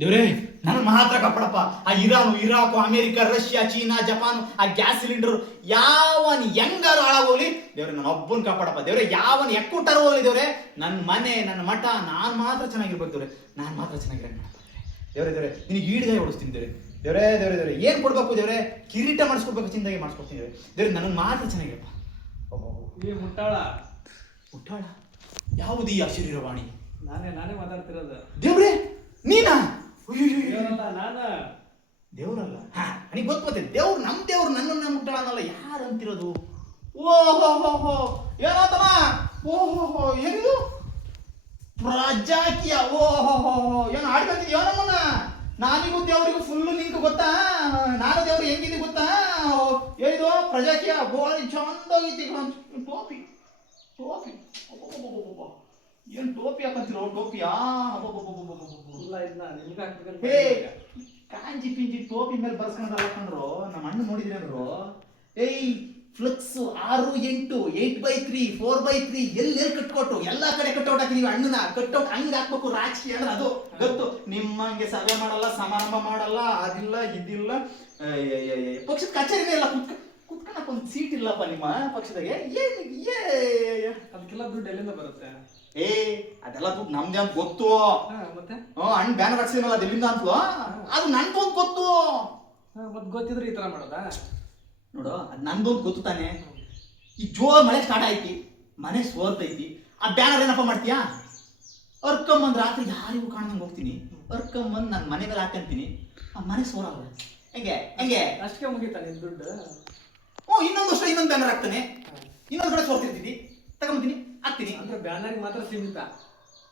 ದೇವ್ರೇ ನನ್ನ ಮಾತ್ರ ಕಪ್ಪಡಪ್ಪ. ಆ Iran, Iraq, America, Russia, China, Japan, ಆ ಗ್ಯಾಸ್ ಸಿಲಿಂಡರ್ ಯಾವನ್ ಹೆಂಗಾರು ಹಾಳಾಗೋಗ್ಲಿ ದೇವ್ರೆ, ನನ್ನ ಒಬ್ಬನ್ ಕಾಪಾಡಪ್ಪ ದೇವ್ರೆ. ಯಾವನ್ ಎಕ್ಕುಟ್ಟಾರ ಹೋಗ್ಲಿ ದೇವ್ರೆ, ನನ್ನ ಮನೆ, ನನ್ನ ಮಠ, ನಾನ್ ಮಾತ್ರ ಚೆನ್ನಾಗಿರ್ಬೇಕು ದೇವ್ರೆ. ನಾನ್ ಮಾತ್ರ ಚೆನ್ನಾಗಿರಂಗ ದೇವ್ರೆ. ದೇವ್ರೆ ನಿನಗೆ ಈಡ್ಗಾಯಿ ಹೊಡಿಸ್ತೀನಿ ದೇವ್ರೆ. ದೇವ್ರೆ ದೇವ್ರೆ ದೇವ್ರೆ ಏನ್ ಕೊಡ್ಬೇಕು ದೇವ್ರೆ? ಕಿರೀಟ ಮಾಡಿಸ್ಕೊಡ್ಬೇಕು, ಚಿಂದಾಗಿ ಮಾಡಿಸ್ಕೊಡ್ತೀನಿ ದೇವ್ರೆ. ದೇವ್ರೆ ನನಗೆ ಮಾತ್ರ ಚೆನ್ನಾಗಿರಪ್ಪ. ಮುಟ್ಟಾಳ ಮುಟ್ಟಾಳ ಯಾವುದು ಈ ಶರೀರವಾಣಿ? ನಾನೇ ಮಾತಾಡ್ತಿರೋದು. ದೇವ್ರೆ ನೀನಾ? ನಾನು ದೇವ್ರಲ್ಲ, ನನಗೆ ಗೊತ್ತೇ ದೇವ್ರು, ನಮ್ ದೇವ್ರು ನನ್ನನ್ನ ಮುಟ್ಟಾಳನಲ್ಲ. ಯಾರು ಅಂತಿರೋದು? ಓಹೋ ಏನಾತನ? ಓಹೋ ಏನಿದು ಪ್ರಜಾಕಿಯ? ಓಹೋ ಏನು ಆಡ್ಕೊತಿದ್ಯೋ ನಮ್ಮನ್ನ? ನಾನಿಗೂ ದೇವ್ರಿಗೂ ಫುಲ್ಲು ನಿಂಕು ಗೊತ್ತಾ? ನಾನು ದೇವ್ರು ಹೆಂಗಿದೆ ಗೊತ್ತಾ? ಏನಿದು ಪ್ರಜಾಕಿಯ? ಬೋಳಿ ಚಂದಾಗೈತಿ. ಟೋಪಿ ಟೋಪಿ ಏನ್ ಟೋಪಿ ಹಾಕಂತಿರೋ? ಟೋಪಿಯಾ? ಹೇ ಕಾಂಜಿ ಪಿಂಜಿ ಟೋಪಿ ಮೇಲೆ ಬರ್ಸ್ಕೊಂಡ್ ಹಾಕೊಂಡ್ರು ನಮ್ಮ ಅಣ್ಣ ನೋಡಿದ್ರಿ ಅಂದ್ರು. ಏಯ್ ಫ್ಲೆಕ್ಸ್ 6-8 8x3 4x3 ಎಲ್ಲಿ ಕಟ್ಕೊಟ್ಟು ಎಲ್ಲಾ ಕಡೆ ಕಟ್ಔಟ್ ಹಾಕಿ. ನೀವು ಅಣ್ಣನ ಕಟ್ಔಟ್ ಹಂಗ್ ಹಾಕ್ಬೇಕು. ರಾಜಕೀಯ ಅಂದ್ರೆ ಅದು ಗೊತ್ತು. ನಿಮ್ಮಂಗೆ ಸಭೆ ಮಾಡಲ್ಲ, ಸಮಾರಂಭ ಮಾಡಲ್ಲ, ಅದಿಲ್ಲ ಇದಿಲ್ಲ. ಪಕ್ಷದ ಕಚೇರಿನೇ ಇಲ್ಲ. ಕುತ್ಕೊಳಕ್ ಒಂದು ಸೀಟ್ ಇಲ್ಲಪ್ಪ ನಿಮ್ಮ ಪಕ್ಷದಾಗೆ. ಅದಕ್ಕೆಲ್ಲ ದುಡ್ಡು ಎಲ್ಲಿಂದ ಬರುತ್ತೆ? ಅದೆಲ್ಲ ದುಡ್ಡು ನಮ್ದೇ ಅಂತ ಗೊತ್ತು. ಮತ್ತೆ ಅಣ್ಣ ಬ್ಯಾನರ್ ಹಾಕ್ಸಿದ್ನಲ್ಲ ಅದೆಲ್ಲಿಂದ ಅಂತಲೋ ಅದು ನನ್ಗೊಂದು ಗೊತ್ತು. ಮತ್ ಗೊತ್ತಿದ್ರೆ ಈ ತರ ಮಾಡೋದಾ? ನೋಡು, ಅದು ನಂದೊಂದು ಗೊತ್ತು ತಾನೆ. ಈ ಮಳೆ ಸ್ಟಾರ್ಟ್ ಆಯ್ತಿ, ಮನೆ ಸೋರ್ತೈತಿ, ಆ ಬ್ಯಾನರ್ ಏನಪ್ಪ ಮಾಡ್ತೀಯಾ? ಅರ್ಕೊಂಬಂದ್ ರಾತ್ರಿ ಯಾರಿಗೂ ಕಾಣಂಗೆ ಹೋಗ್ತೀನಿ, ಅರ್ಕೊಂಬಂದ್ ನನ್ನ ಮನೆ ಮೇಲೆ ಹಾಕಂತೀನಿ, ಆ ಮನೆ ಸೋರಾಗ ಹೆಂಗೆ ಹೆಂಗೆ ಅಷ್ಟಕ್ಕೆ ಮುಗಿತಾ ನಿನ್ ದುಡ್ಡು? ಇನ್ನೊಂದು ವರ್ಷ ಇನ್ನೊಂದು ಬ್ಯಾನರ್ ಹಾಕ್ತಾನೆ, ಇನ್ನೊಂದು ಕಡೆ ಸೋರ್ತಿರ್ತೀನಿ, ತಗೊಂಬತ್ತೀನಿ, ಹಾಕ್ತೀನಿ. ಅಂದ್ರೆ ಬ್ಯಾನರ್ ಮಾತ್ರ ಸೀಮಿತ?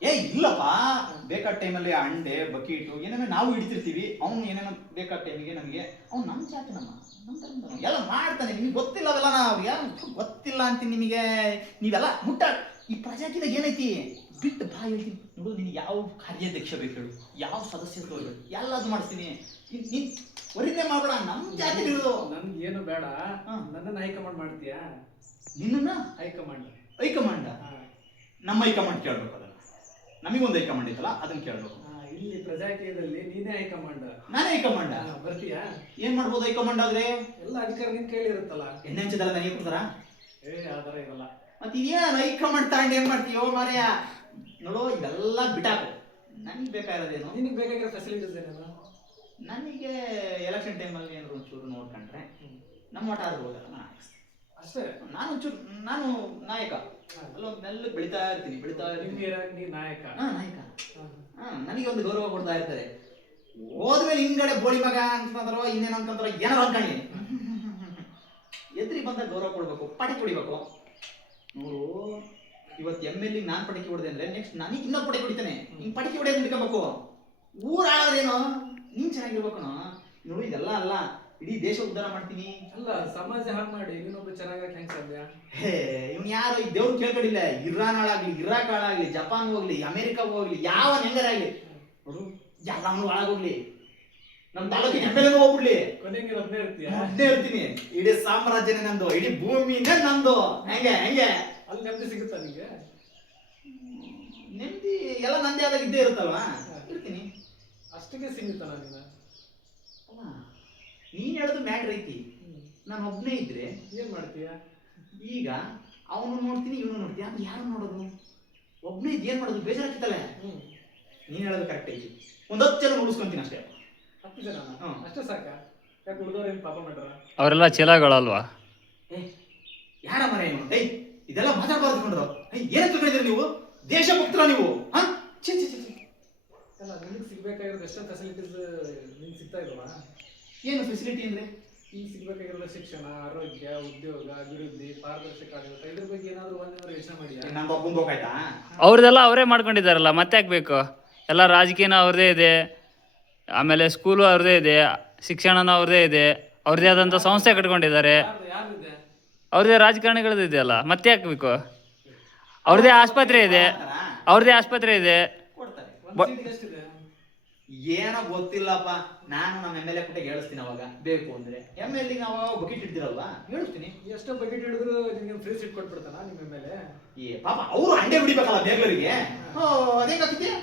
ಇಲ್ಲಪ್ಪ, ಬೇಕಾದ ಟೈಮಲ್ಲಿ ಅಂಡೆ ಬಕೀಟು ಏನೇನೋ ನಾವು ಹಿಡಿತಿರ್ತೀವಿ. ಅವ್ನು ಏನೇನೋ ಬೇಕಾದ ಟೈಮಿಗೆ ನಮಗೆ ಅವ್ನು ನಮ್ಮ ಜಾತಿ ನಮ್ಮ ಎಲ್ಲ ಮಾಡ್ತಾನೆ. ನಿಮಗೆ ಗೊತ್ತಿಲ್ಲ ಅವೆಲ್ಲ. ನಾವು ಯಾರು ಗೊತ್ತಿಲ್ಲ ಅಂತೀನಿ ನಿಮಗೆ. ನೀವೆಲ್ಲ ಮುಟ್ಟ ಈ ಪ್ರಜಾತಿದಾಗ ಏನೈತಿ ಬಿಟ್ಟು ಬಾ ಹೇಳ್ತೀನಿ ನೋಡು. ನಿನಗೆ ಯಾವ ಕಾರ್ಯಾಧ್ಯಕ್ಷ ಬೇಕು ಹೇಳು, ಯಾವ ಸದಸ್ಯರು ಹೇಳು, ಎಲ್ಲದು ಮಾಡಿಸ್ತೀನಿ. ನೀನ್ ಒರಿನೇ ಮಾಡ್ಬೇಡ, ನಮ್ಮ ಜಾತಿ ಇರೋದು. ನನ್ಗೆ ಏನು ಬೇಡ, ನನ್ನನ್ನು ಹೈಕಮಾಂಡ್ ಮಾಡ್ತೀಯಾ? ನಿನ್ನ ಹೈಕಮಾಂಡ್? ಹೈಕಮಾಂಡ್ ನಮ್ಮ ಹೈಕಮಾಂಡ್ ಕೇಳ್ಬೇಕು. ಅದನ್ನ ನಮಗೊಂದು ಹೈಕಮಾಂಡ್ ಐತಲ್ಲ ಅದನ್ನ ಕೇಳ್ಬೇಕು. ಇಲ್ಲಿ ಪ್ರಜಾಕೀಯದಲ್ಲಿ ನೀನೇ ಹೈಕಮಾಂಡ್? ನಾನೇ ಹೈಕಮಾಂಡ್. ಬರ್ತೀಯಾ? ಏನ್ ಮಾಡ್ಬೋದು ಹೈಕಮಾಂಡ್ ಆದ್ರೆ? ಎಲ್ಲ ಅಧಿಕಾರ ನಿನ್ ಕೈಲಿ ಇರುತ್ತಲ್ಲ. ಎಣ್ಣೆ ಹಂಚದಲ್ಲ ನನಗೆ ಕೊಡ್ತಾರ? ಆತರ ಇರಲ್ಲ. ಮತ್ತೆ ಇದೇನು ಹೈಕಮಾಂಡ್ ತಗೊಂಡು ಏನ್ ಮಾಡ್ತೀಯೋ ಮಾರ್ಯ? ನೋಡು, ಇದೆಲ್ಲ ಬಿಟ್ಟಾಕು. ನನಗೆ ಬೇಕಾಗಿರೋದೇನು? ನಿನಗೆ ಬೇಕಾಗಿರೋ ಫೆಸಿಲಿಟೀಸ್ ಏನೇನು? ನನಗೆ ಎಲೆಕ್ಷನ್ ಟೈಮಲ್ಲಿ ಏನಾದ್ರು ಒಂಚೂರು ನೋಡ್ಕೊಂಡ್ರೆ ನಮ್ಮ ಮಠ ಆದ್ರೂ ಹೋಗಲ್ಲ ಅಷ್ಟೇ. ನಾನು ನಾಯಕ ಅಲ್ಲೊಂದು ಮೆಲ್ಲ ಬೆಳಿತಾ ಇರ್ತೀನಿ. ನಾಯಕ? ನಾಯಕ. ನನಗೆ ಒಂದು ಗೌರವ ಕೊಡ್ತಾ ಇರ್ತಾರೆ. ಹೋದ್ಮೇಲೆ ಹಿಂಗಡೆ ಬೋಳಿ ಮಗ ಅಂತಂದ್ರು, ಇನ್ನೇನು ಅಂತಂದ್ರೆ ಏನಾರು ಅನ್ಕೊಳ್ಳಿ, ಎದ್ರಿ ಬಂದಾಗ ಗೌರವ ಕೊಡ್ಬೇಕು, ಪಟಕಿ ಹೊಡಿಬೇಕು. ನೋಡು, ಇವತ್ತು MLA ನಾನ್ ಪಟಕಿ ಹೊಡೆದೆ ಅಂದ್ರೆ ನೆಕ್ಸ್ಟ್ ನನಗೆ ಇನ್ನೊಂದು ಪಟಕಿ ಹೊಡಿತಾನೆ. ಹಿಂಗ್ ಪಟಕಿ ಹೊಡೆಯೋದು ಹಿಡ್ಕೋಬೇಕು. ಊರಾದ್ರೇನು ನೀನ್ ಚೆನ್ನಾಗಿರ್ಬೇಕು. ನೋಡು, ಇದೆಲ್ಲ ಅಲ್ಲ, ಇಡೀ ದೇಶ ಉದ್ಧಾರ ಮಾಡ್ತೀನಿ. ಅಲ್ಲ, ಸಮಾಜ ಹಾಳು ಮಾಡಿ ಇನ್ನೊಬ್ರು ಚೆನ್ನಾಗಿ ಹೆಂಗ್ ಸಾಧ್ಯ? ಇವ್ನು ಯಾರು ಈ ದೇವ್ರು ಕೇಳ್ಕೊಂಡಿಲ್ಲ. ಇರಾನ್ ಹಾಳಾಗ್ಲಿ, ಇರಾಕ್ ಹಾಳಾಗ್ಲಿ, ಜಪಾನ್ ಹೋಗ್ಲಿ, ಅಮೆರಿಕ ಹೋಗ್ಲಿ, ಯಾವ ಹೆಂಗರಾಗ್ಲಿ ನೋಡು, ಎಲ್ಲವನ್ನೂ ಹಾಳಾಗೋಗ್ಲಿ, ನಮ್ ತಾಲೂಕಿನ MLA ಹೋಗ್ಬಿಡ್ಲಿ, ಕೊನೆಗೆ ಒಬ್ಬನೇ ಇರ್ತೀಯ? ಒಬ್ಬನೇ ಇರ್ತೀನಿ. ಇಡೀ ಸಾಮ್ರಾಜ್ಯನೇ ನಂದು, ಇಡೀ ಭೂಮಿನೇ ನಂದು. ಹೆಂಗೆ ಹೆಂಗೆ ಅಲ್ಲಿ ನೆಮ್ಮದಿ ಸಿಗುತ್ತಾ ನಿಂಗೆ? ನೆಮ್ಮದಿ ಎಲ್ಲ ನಂದೇ ಆದಾಗ ಇದ್ದೇ ಇರುತ್ತಲ್ವಾ, ಇರ್ತೀನಿ. ಅಷ್ಟಕ್ಕೆ ಸೀಮಿತ ನೀನು? ನೀನ್ ಹೇಳೋದು ಮ್ಯಾಟ್ರ್ ಐತಿ. ನಾನು ಒಬ್ಬನೇ ಇದ್ರೆ ಏನ್ ಮಾಡ್ತೀಯ? ಈಗ ಅವನು ನೋಡ್ತೀನಿ, ಇವನು ನೋಡ್ತೀನಿ, ಅಂದ್ರೆ ಯಾರು ನೋಡೋದು? ಒಬ್ಬನೇ ಇದ್ದು ಏನ್ ಮಾಡೋದು? ಬೇಜಾರಾಗ್ತಿತ್ತಲ್ಲ. ನೀನ್ ಹೇಳೋದು ಕರೆಕ್ಟ್ ಐತಿ. 10 ಜನ ಉಳಿಸ್ಕೊಂತೀನಿ ಅಷ್ಟೇ. 10 ಜನ ಅಷ್ಟೇ ಸಾಕ? ಯಾಕೆ ಉಳಿದವ್ರು ಏನ್ ಪಾಪ ಮಾಡ್ರ? ಅವರೆಲ್ಲ ಚೀಲಗಳಲ್ವಾ? ಯಾರ ಮರ ಏನು? ಇದೆಲ್ಲ ಮಾತಾಡಬಾರ್ದು ಕೊಂಡ್ರು. ಏನ್ ತಿಳ್ಕೊಂಡಿದ್ರಿ ನೀವು? ದೇಶ ಭಕ್ತರ ನೀವು? ಅಲ್ಲ, ನಿನಗೆ ಸಿಗ್ಬೇಕಾಗಿರೋದು ಎಷ್ಟೊಂದು ಫೆಸಿಲಿಟೀಸ್ ನಿನ್ಗೆ ಸಿಗ್ತಾ ಇಲ್ವಾ? ಏನು ಫೆಸಿಲಿಟಿ ಅಂದ್ರೆ? ಈಗ ಸಿಗ್ಬೇಕಾಗಿರೋದು ಶಿಕ್ಷಣ, ಆರೋಗ್ಯ, ಉದ್ಯೋಗ, ಅಭಿವೃದ್ಧಿ, ಪಾರದರ್ಶಕ ಆಡಳಿತ, ಇದ್ರ ಬಗ್ಗೆ ಏನಾದ್ರು ಒಂದೇನಾದ್ರು ಯೋಚನೆ ಮಾಡಿಯಾ? ನಂಗೆ ಒಬ್ಬಂದು ಹೋಗಾಯ್ತಾ? ಅವ್ರದೆಲ್ಲ ಅವರೇ ಮಾಡ್ಕೊಂಡಿದ್ದಾರಲ್ಲ, ಮತ್ತೆ ಯಾಕಬೇಕು? ಎಲ್ಲ ರಾಜಕೀಯನ ಅವ್ರದೇ ಇದೆ, ಆಮೇಲೆ ಸ್ಕೂಲು ಅವ್ರದೇ ಇದೆ, ಶಿಕ್ಷಣನ ಅವ್ರದೇ ಇದೆ, ಅವ್ರದೇ ಆದಂಥ ಸಂಸ್ಥೆ ಕಟ್ಕೊಂಡಿದ್ದಾರೆ, ಯಾರಿದೆ? ಅವ್ರದೇ ರಾಜಕಾರಣಿಗಳದ್ದು ಇದೆಯಲ್ಲ, ಮತ್ತೆ ಯಾಕಬೇಕು? ಅವ್ರದೇ ಆಸ್ಪತ್ರೆ ಇದೆ, ಅವ್ರದೇ ಆಸ್ಪತ್ರೆ ಇದೆ. ಒಂದು ಸೀಟಿಗೆ ಎಷ್ಟಿದೆ? ಏನೋ ಗೊತ್ತಿಲ್ಲಪ್ಪ. ನಾನು ನಮ್ಮ MLA ಕೂಟ ಹೇಳಿಸ್ತೀನಿ ಅವಾಗ ಬೇಕು ಅಂದ್ರೆ. MLA ನಾವು ಬಕೆಟ್ ಇಡ್ದಿರಲ್ವಾ, ಹೇಳಿಸ್ತೀನಿ. ಎಷ್ಟೋ ಬಕೆಟ್ ಹಿಡಿದ್ರು ನಿಮ್ಗೆ ಫ್ರೀ ಸೀಟ್ ಕೊಟ್ಬಿಡ್ತಾನ ನಿಮ್ಮ ಮೇಲೆ? ಪಾಪ ಅವರು ಅಂಡೆ ಬಿಡಿಬೇಕಲ್ಲ ಬೇಗ್ಲರಿಗೆ. ಅದೇಗಾಗ್ತಿದ್ಯಾ?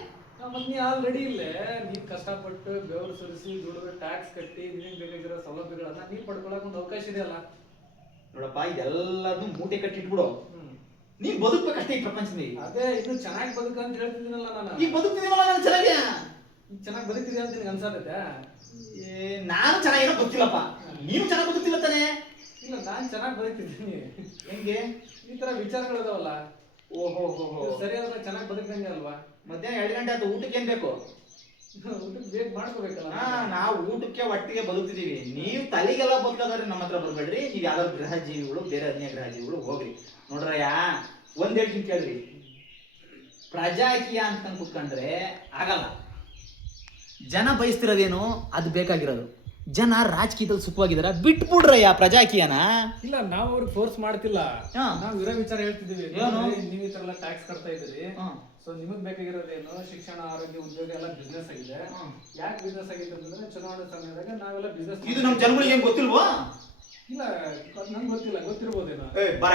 ಮತ್ತೆ ನೀ ಆಲ್ರೆಡಿ ಇಲ್ಲೇ ನೀನ್ ಕಷ್ಟಪಟ್ಟು ಬೆವರು ಸುರಿಸಿ ದುಡಿದು ಟ್ಯಾಕ್ಸ್ ಕಟ್ಟಿ ನಿನಗೆ ಬೇಕಾಗಿರೋ ಸೌಲಭ್ಯಗಳನ್ನ ನೀನ್ ಪಡ್ಕೊಳಕ್ ಒಂದು ಅವಕಾಶ ಇದೆಯಲ್ಲ. ನೋಡಪ್ಪ, ಇದೆಲ್ಲದನ್ನು ಮೂಟೆ ಕಟ್ಟಿಟ್ಬಿಡು. ನೀನ್ ಬದುಕ್ಬೇಕಷ್ಟೇ ಈ ಪ್ರಪಂಚದಲ್ಲಿ. ಅದೇ ಇನ್ನು ಚೆನ್ನಾಗಿ ಬದುಕ ಅಂತ ಹೇಳ್ತಿದ್ದೀನಲ್ಲ ನಾನು. ಈಗ ಬದುಕ್ತಿದ್ದೀನಲ್ಲ ನಾನು ಚೆನ್ನಾಗಿ. ಚೆನ್ನಾಗಿ ಬದುಕ್ತಿದ್ಯಾ ಅಂತ ನಿನಗೆ ಅನ್ಸತ್ತೆ? ನಾನು ಚೆನ್ನಾಗಿರೋ ಗೊತ್ತಿಲ್ಲಪ್ಪ. ನೀನು ಚೆನ್ನಾಗಿ ಬದುಕ್ತಿಲ್ಲ ತಾನೆ? ಇಲ್ಲ, ನಾನ್ ಚೆನ್ನಾಗಿ ಬದುಕ್ತಿದ್ದೀನಿ. ಹೆಂಗೆ? ಈ ತರ ವಿಚಾರಗಳಿದಾವಲ್ಲ. ಓಹೋ, ಸರಿಯಾದ ಚೆನ್ನಾಗಿ ಬದುಕಂಗೆ ಅಲ್ವಾ? ಮಧ್ಯಾಹ್ನ 2 ಗಂಟೆ ಆಯ್ತು, ಊಟಕ್ಕೆ ಏನ್ ಬೇಕು? ಊಟಕ್ಕೆ ಬೇಗ ಮಾಡ್ಕೋಬೇಕಲ್ಲ. ನಾವು ಊಟಕ್ಕೆ ಒಟ್ಟಿಗೆ ಬದುಕ್ತಿದೀವಿ. ನೀವು ತಲೆಗೆಲ್ಲ ಬದುಕೋದ್ರೆ ನಮ್ಮ ಹತ್ರ ಬರ್ಬೇಡ್ರಿ. ನೀವು ಯಾವ್ದಾದ್ರು ಗ್ರಹ ಜೀವಿಗಳು, ಬೇರೆ ಅನ್ಯ ಗ್ರಹ ಜೀವಿಗಳು ಹೋಗ್ರಿ. ನೋಡ್ರಯ್ಯ, ಒಂದ್ ಹೇಳ್ತೀನಿ ಕೇಳ್ರಿ. ಪ್ರಜಾಕೀಯ ಅಂತ ಕುತ್ಕೊಂಡ್ರೆ ಆಗಲ್ಲ. ಜನ ಬಯಸ್ತಿರೋದೇನು ಅದು ಬೇಕಾಗಿರೋದು. ಜನ ರಾಜಕೀಯದಲ್ಲಿ ಸುಖವಾಗಿದಾರ, ಬಿಟ್ಬಿಡ್ರಯ್ಯ ಪ್ರಜಾಕೀಯನ. ಇಲ್ಲ, ನಾವು ಅವ್ರಿಗೆ ಫೋರ್ಸ್ ಮಾಡ್ತಿಲ್ಲ. ಹಾ. ನಾವು ಇರೋ ವಿಚಾರ ಹೇಳ್ತಿದೀವಿ. ಏನು? ನೀವು ಈ ತರ ಎಲ್ಲ ಟ್ಯಾಕ್ಸ್ ಕಟ್ತಾ ಇದ್ದೀರಿ. ಸೊ ನಿಮಗ್ ಬೇಕಾಗಿರೋದೇನು? ಶಿಕ್ಷಣ, ಆರೋಗ್ಯ, ಉದ್ಯೋಗ ಎಲ್ಲ ಬಿಸ್ನೆಸ್ ಆಗಿದೆ. ಯಾಕೆ ಬಿಸ್ನೆಸ್ ಆಗಿದೆ ಅಂತಂದ್ರೆ ಚುನಾವಣೆ ಸಮಯದಾಗ ನಾವೆಲ್ಲ ಬಿಸ್ನೆಸ್. ಇದು ನಮ್ ಜನಗಳಿಗೆ ಏನ್ ಗೊತ್ತಿಲ್ವಾ? ಇಲ್ಲ, ನಂಗೆ ಗೊತ್ತಿಲ್ಲ, ಗೊತ್ತಿರ್ಬೋದೇನೋ. ಬರ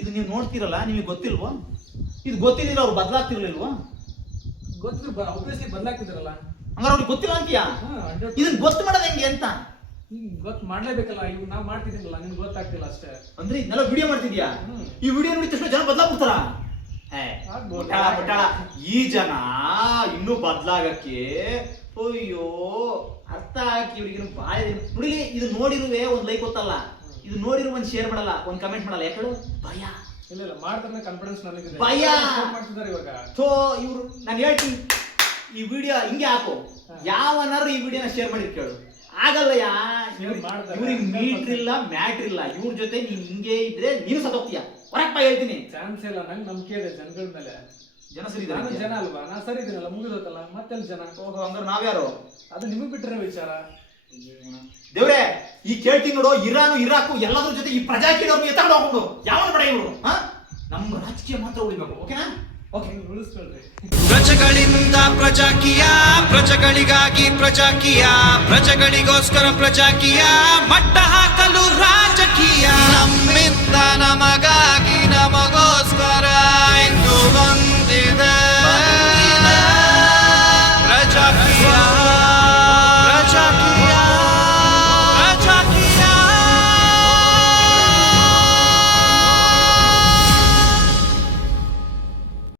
ಇದು ನೀವು ನೋಡ್ತಿರಲ್ಲ, ನಿಮಗೆ ಗೊತ್ತಿಲ್ವಾ? ಇದು ಗೊತ್ತಿಲ್ಲ ಅವ್ರು ಬದಲಾಗ್ತಿರ್ಲಿಲ್ವಾ? ಗೊತ್ತಿರ್ ಒಬ್ವಿಯಸ್ಲಿ ಬದಲಾಗ್ತಿದ್ರಲ್ಲ. ಹಂಗಾರೆ ಅವ್ರಿಗೆ ಗೊತ್ತಿಲ್ಲ ಅಂತೀಯಾ? ಇದನ್ನ ಗೊತ್ತು ಮಾಡೋದು ಹೆಂಗೆ ಅಂತ ಗೊತ್ತು ಮಾಡ್ಲೇಬೇಕಲ್ಲ. ಇವ್ ನಾವ್ ಮಾಡ್ತಿದ್ದೀನಲ್ಲ, ನಿಮ್ಗೆ ಗೊತ್ತಾಗ್ತಿಲ್ಲ ಅಷ್ಟೇ. ಅಂದ್ರೆ ಇದನ್ನೆಲ್ಲ ವಿಡಿಯೋ ಮಾಡ್ತಿದ್ಯಾ? ಈ ವಿಡಿಯೋ ನೋಡಿದ ತಕ್ಷಣ ಜನ ಬದಲಾಗ್ಬಿಡ್ತಾರ? ಈ ಜನ ಇನ್ನೂ ಬದಲಾಗಕ್ಕೆ ಅಯ್ಯೋ ಅರ್ಥ ಹಾಕಿ ಇವ್ರಿಗೆ ಬಾಯಿ ನೋಡಿಲಿ. ಇದು ನೋಡಿರುವೆ ಒಂದ್ ಲೈಕ್ ಗೊತ್ತಲ್ಲ, ಇದು ನೋಡಿರುವ ಒಂದ್ ಶೇರ್ ಮಾಡಲ್ಲ, ಒಂದ್ ಕಮೆಂಟ್ ಮಾಡಲ್ಲ. ಯಾಕಳು? ಭಯ. ಇಲ್ಲ, ಮಾಡ್ತಾನೆ ಕಾನ್ಫಿಡೆನ್ಸ್ ನನಗಿದೆ. ಭಯ ಮಾಡ್ತಿದ್ದಾರೆ ಇವಾಗ. ಸೊ ಇವ್ರು, ನಾನು ಹೇಳ್ತೀನಿ, ಈ ವಿಡಿಯೋ ಹಿಂಗೆ ಹಾಕು. ಯಾವನಾರು ಈ ವಿಡಿಯೋನ ಶೇರ್ ಮಾಡಿ ಕೇಳು. ಆಗಲ್ಲಯ್ಯ. ಇವ್ರಿಗೆ ಮೀಟ್ರ್ ಇಲ್ಲ, ಮ್ಯಾಟ್ರ್ ಇಲ್ಲ. ಇವ್ರ ಜೊತೆ ನೀನ್ ಹಿಂಗೆ ಇದ್ರೆ ನೀನು ಸತ್ತೋಗ್ತೀಯ. ಹೊರಪ್ಪ ಹೇಳ್ತೀನಿ. ಚಾನ್ಸ್ ಇಲ್ಲ. ನಂಗೆ ನಂಬಿಕೆ ಇದೆ ಜನಗಳ ಮೇಲೆ. ಜನ ಸರಿ ನಾನು ಜನ ಅಲ್ವಾ? ನಾ ಸರಿ ಇದೀನಲ್ಲ, ಮುಗಿದೋತಲ್ಲ, ಮತ್ತೆಲ್ಲಿ ಜನ? ಓಹೋ, ಹಂಗಾರೆ ನಾವ್ಯಾರು? ಅದು ನಿಮಗ್ ಬಿಟ್ಟಿರೋ ವಿಚಾರ. ದೇವ್ರೆ, ಈ ಕೇಳ್ತೀನಿ ನೋಡು, ಇರಾನು ಇರಾಕು ಎಲ್ಲದ್ರ ಜೊತೆ ಈ ಪ್ರಜಾಕೀಯವ್ರನ್ನ ಎತ್ತಾಕೊಂಡು ಹೋಗ್ಕೊಂಡು ಯಾವನು ಬಡ ಇವರು. ನಮ್ಮ ರಾಜಕೀಯ ಮಾತ್ರ ಉಳಿಬೇಕು. ಓಕೆನಾ? ಓಕೆ, ಉಳಿಸ್ಕೊಳ್ರಿ. ಪ್ರಜೆಗಳಿಂದ ಪ್ರಜಾಕೀಯ, ಪ್ರಜೆಗಳಿಗಾಗಿ ಪ್ರಜಾಕೀಯ, ಪ್ರಜೆಗಳಿಗೋಸ್ಕರ ಪ್ರಜಾಕೀಯ, ಮಟ್ಟ ಹಾಕಲು ರಾಜಕೀಯ. ನಮ್ಮಿಂದ ನಮಗಾಗಿ ನಮಗೋಸ್ಕರ ಎಂದು